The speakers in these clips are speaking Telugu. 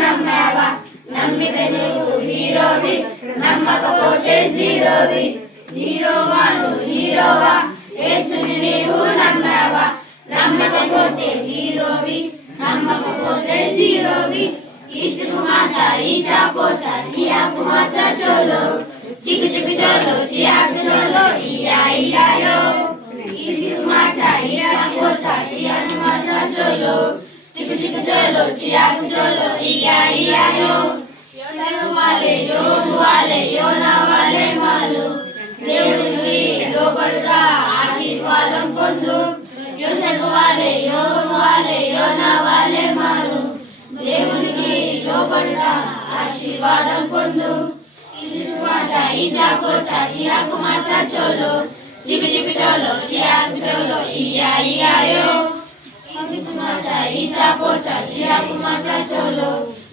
నమ్మావా నమ్మితే నువ్వు హీరోవి నమ్మకపోతే జీరోవి హీరోవా నువ్వు హీరోవా యేసుని నీవు నమ్మావా నమ్మకపోతే హీరోవి నమ్మకపోతే జీరోవి ఇచ్చుకు మాచా ఈచా పోచా చియాకు మాచా చోలో చికు చికు చోలో చియాకు చోలో ఇయా ఇయాయో ఇచ్చుకు మాచా ఈచా పోచా చియాకు మాచా చోలో చికు చికు చోలో చియాకు చోలో ఇయా ఇయాయో యోసేపు వాలే యోనా వాలే మాలు దేవునికి లోబడుగా ఆశీర్వాదం పొందు యోసేపు వాలే యోనా వాలే మాలు దేవునికి లోబడుగా ఆశీర్వాదం పొందు ఇచుమాచా ఈచా పోచా చియాకు మాచా చోలో చికు చికు చోలో చియాకు చోలో ఇయా ఇయాయో ఇచుమాచా ఈచా పోచా చియాకు మాచా చోలో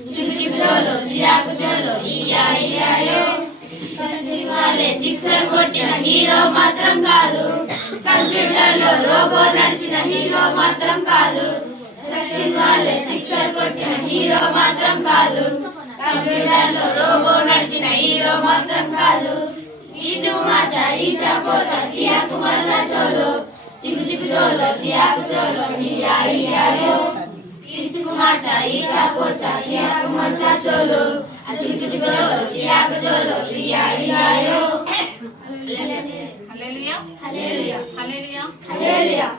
చికు చికు చోలో చియాకు చోలో ఇయా ఇయాయో సచిన్ వాలే సిక్సర్ కొట్టిన హీరో మాత్రం కాదు కంప్యూటర్లో రోబో నడిచిన హీరో మాత్రం కాదు సచిన్ వాలే సిక్సర్ కొట్టిన హీరో మాత్రం కాదు కంప్యూటర్లో రోబో నడిచిన హీరో మాత్రం కాదు ఈచు మాచా ఈచా పోచా చియాకు మాచా చోలో చికు చికు చోలో చియాకు చోలో ఇయా ఇయాయో ఈచుకు మాచా ఈచా పోచా చియాకు మాచా చోలో చికు చికు చోలో చియాకు చోలో ఇయా ఇయాయో హల్లెలూయా హల్లెలూయా హల్లెలూయా హల్లెలూయా